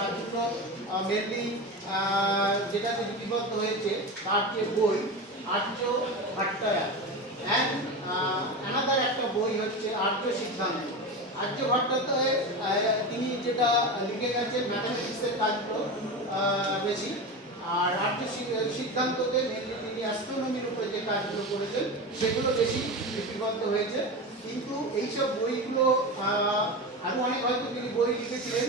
কাজগুলো মেনলি যেটাতে লিপিবদ্ধ হয়েছে তার যে বই আর্য ভাট্টায়া অ্যান্ড অ্যানাদার একটা বই হচ্ছে আর্য সিদ্ধান্ত। আর্য ভট্টাচার্য তিনি যেটা লিখে গেছেন ম্যাথামেটিক্সের কাজগুলো বেশি, আর আর্য সিদ্ধান্ততে মেনলি তিনি অ্যাস্ট্রোনমির উপরে যে কাজগুলো করেছেন সেগুলো বেশি লিপিবদ্ধ হয়েছে। কিন্তু এইসব বইগুলো আরও অনেক হয়তো তিনি বই লিখেছিলেন,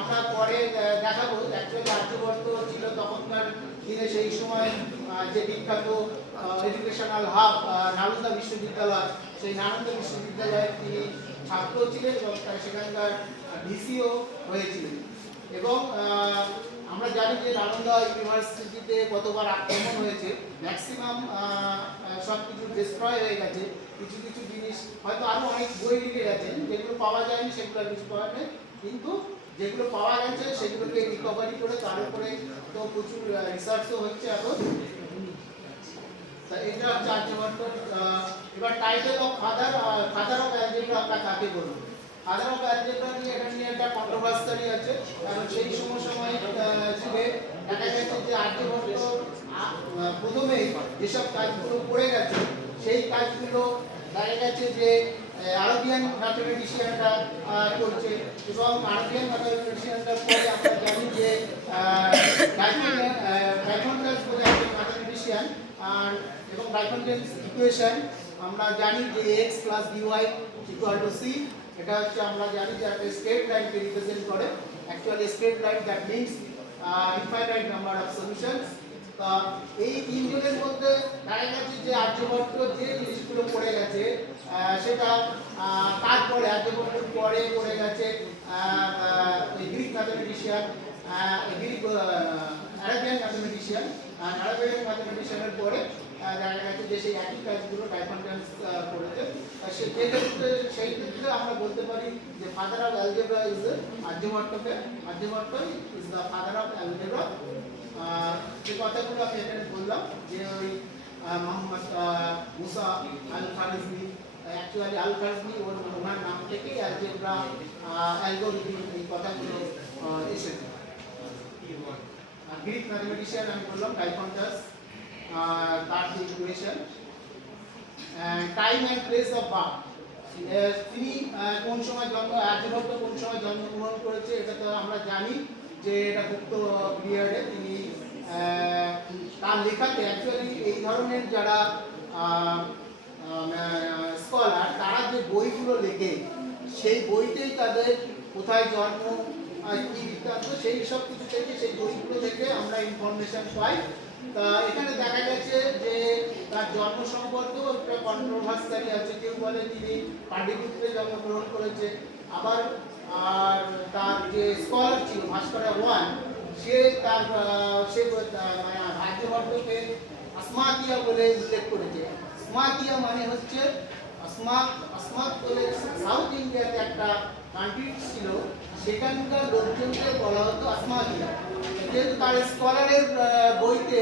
আমরা পরে দেখাবো। অ্যাকচুয়ালি আর্যভট্ট ছিল তখনকার দিনে সেই সময় যে বিখ্যাত এডুকেশনাল হাব নালন্দা বিশ্ববিদ্যালয়, সেই নালন্দা বিশ্ববিদ্যালয়ে তিনি ছাত্র ছিলেন এবং সেখানকার ভিসিও হয়েছিলেন। এবং আমরা জানি যে নালন্দা ইউনিভার্সিটিতে কতবার আক্রমণ হয়েছে, ম্যাক্সিমাম সব কিছু ডিস্ট্রয় হয়ে গেছে। কিছু কিছু জিনিস হয়তো আরও অনেক বই লিখে গেছেন, যেগুলো পাওয়া যায়নি সেগুলো আর কিছু পাওয়া যায়, কিন্তু যেগুলো পাওয়া গেছে সেগুলোকে রিকভারি করে তার উপরে তো প্রচুর রিসার্চও হচ্ছে এখন। এটা হচ্ছে আর্যভট্ট। এবার title of father of algebra আমরা কাকে বলবো? ফাদার অফ অ্যালজেব্রা নিয়ে এটা নিয়ে একটা কন্ট্রোভার্সি আছে, কারণ সেই সময় যুগে দেখা গেছে যে আর্যভট্ট প্রথমেই যেসব কাজগুলো করে গেছে সেই কাজগুলো দেখা গেছে যে আরবিয়ান ম্যাথমেটিশিয়ানরা করছে, এবং আরবিয়ান ম্যাথমেটিশিয়ানরা পরে আমরা জানি যে ডাইফন্টাস বলে একজন ম্যাথমেটিশিয়ান, আর এবং ডাইফন্টাস ইকুয়েশন আমরা জানি যে x + dy = c। এটা হচ্ছে আমরা জানি যে একটা স্ট্রেট লাইনকে রিপ্রেজেন্ট করে। Actually straight line that means infinite number of solutions. তা এই তিনজনের মধ্যে দেখা গেছে যে আর্যভট্ট যে জিনিসগুলো পড়ে গেছে সেটা তারপরে আর্যভট্টের পরে পড়ে গেছে Greek mathematician, Greek Arabian mathematician, আর আরবিয়ান ম্যাথমেটিশিয়ানের পরে দেখা গেছে যে সেই একই কাজগুলো ডাইফন্টাস করেছে। সেই ক্ষেত্রে আমরা বলতে পারি যে father of algebra is Aryabhata is the father of algebra. যে কথাগুলো আমি এখানে বললাম যে ওই মোহাম্মদ মুসা আল খারিজমি, অ্যাকচুয়ালি আল খারিজমি ওনার নাম থেকেই অ্যালজেব্রা অ্যালগরিদম এই কথাগুলো এসেছে। গ্রিক ম্যাথমেটিশিয়ান আমি বললাম ডাইফন্টাস, তার যে equation time and place of birth, তিনি কোন সময় আর্যভট্ট কোন সময় জন্মগ্রহণ করেছে এটা তো আমরা জানি যে এটা গুপ্ত পিরিয়ডে। তিনি তার লেখাতে অ্যাকচুয়ালি এই ধরনের যারা স্কলার তারা যে বইগুলো লেখে সেই বইতেই তাদের কোথায় জন্ম কি বৃত্তান্ত সেই সব কিছু থেকে সেই বইগুলো থেকে আমরা ইনফরমেশন পাই। তা এখানে দেখা গেছে যে তার জন্ম সম্পর্কেও একটা কন্ট্রোভার্সি আছে। কেউ বলে তিনি পাটলিপুত্রে জন্মগ্রহণ করেছে, আবার আর তার যে স্কলার ছিল ভাস্কর ওয়ান সে মানে আর্যভট্টকে আসমাতিয়া বলে উল্লেখ করেছে। আসমাতিয়া মানে হচ্ছে আসমাত বলে সাউথ ইন্ডিয়াতে একটা কান্ট্রি ছিল, সেখানকার লোকজনকে বলা হতো আসমাতিয়া। যেহেতু তার স্কলারের বইতে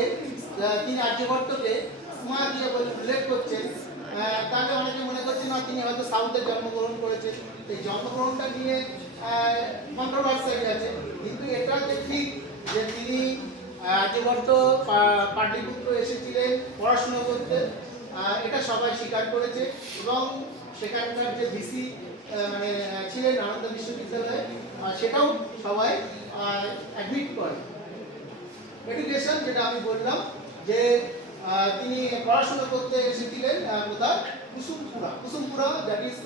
তিনি আর্যভট্টকে আসমাতিয়া বলে উল্লেখ করছেন, তাহলে অনেকে মনে করছে না তিনি হয়তো সাউথে জন্মগ্রহণ করেছেন। এই জন্মগ্রহণটা নিয়ে কন্ট্রোভার্সি আছে, কিন্তু এটা যে ঠিক যে তিনি আর্যভট্ট পাটলিপুত্র এসেছিলেন পড়াশোনা করতে, এটা সবাই স্বীকার করেছে। এবং সেখানকার যে ভিসি মানে ছিলেন নালন্দা বিশ্ববিদ্যালয়ে সেটাও সবাই অ্যাডমিট করে। এডুকেশন যেটা আমি বললাম যে তিনি পড়াশোনা করতে এসেছিলেন কোথায়, কুসুমপুরা দ্যাট ইজ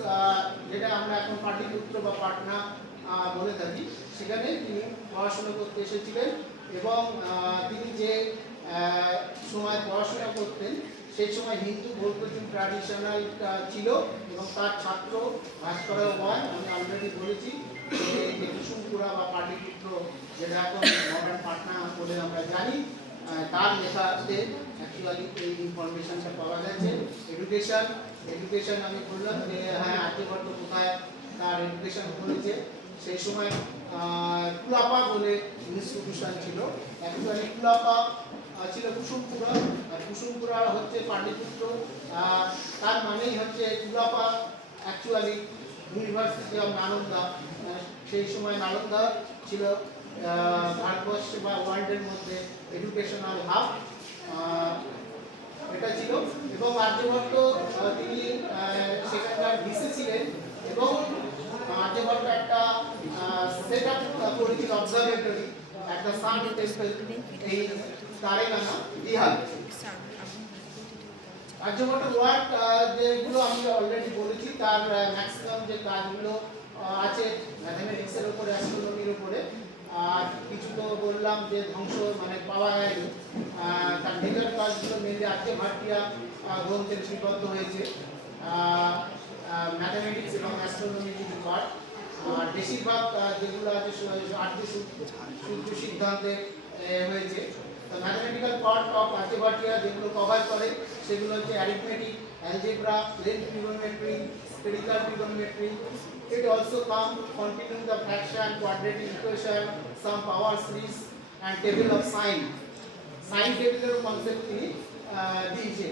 যেটা আমরা এখন পাটলিপুত্র বা পাটনা বলে থাকি, সেখানে তিনি পড়াশোনা করতে এসেছিলেন। এবং তিনি যে সময় পড়াশোনা করতেন সেই সময় হিন্দু বৌদ্ধ ট্র্যাডিশনাল ছিল, এবং তার ছাত্র ভাস্কর ওয়ান আমি অলরেডি বলেছি যে কুসুমপুরা বা পাটলিপুত্র যেটা এখন মডার্ন পাটনা বলে আমরা জানি, তার লেখাতে অ্যাকচুয়ালি এই ইনফরমেশনটা পাওয়া গেছে। এডুকেশন আমি বললাম যে হ্যাঁ আর্যভট্ট কোথায় তার এডুকেশন করেছে। সেই সময় কুলাপা বলে ইনস্টিটিউশন ছিল, অ্যাকচুয়ালি কুলাপা ছিল কুসুমপুরা, আর কুসুমপুরা হচ্ছে পাটলিপুত্র, তার মানেই হচ্ছে কুলাপা অ্যাকচুয়ালি ইউনিভার্সিটি অফ নালন্দা সেই সময় নালন্দা ছিল ভারতবর্ষে বা ওয়ার্ল্ডের মধ্যে এডুকেশনাল হাব, এটা ছিল। এবং আর্যভট্ট তিনি সেখানকার ভিসি ছিলেন এবং আর্যভট্ট একটা সেট আপ করেছিল অবজারভেটরি, একটা সান টেম্পল এই তারেগানা বিহার। আর্যভট্ট ওয়ার্ক যেগুলো আমি অলরেডি বলেছি তার ম্যাক্সিমাম যে কাজগুলো আছে ম্যাথমেটিক্সের উপরে, অ্যাস্ট্রোনমির উপরে, আর কিছু তো বললাম যে ধ্বংস মানে পাওয়া যায়নি। তার মেজর কাজগুলো মেনলি আর্যভাটিয়া গ্রন্থে লিপিবদ্ধ হয়েছে, ম্যাথমেটিক্স এবং অ্যাস্ট্রোনমি কিছু পার্ট। আর বেশিরভাগ যেগুলো আছে আর্য সূত্র সিদ্ধান্তে হয়েছে। ম্যাথমেটিক্যাল পার্ট অফ আর্যভাটিয়া যেগুলো কভার করে সেগুলো হচ্ছে arithmetic, algebra, length trigonometry, spherical trigonometry. It also comes continuing the fraction, quadratic equation, some power series and table of sine. Sine table এর কনসেপ্ট তিনি দিয়েছে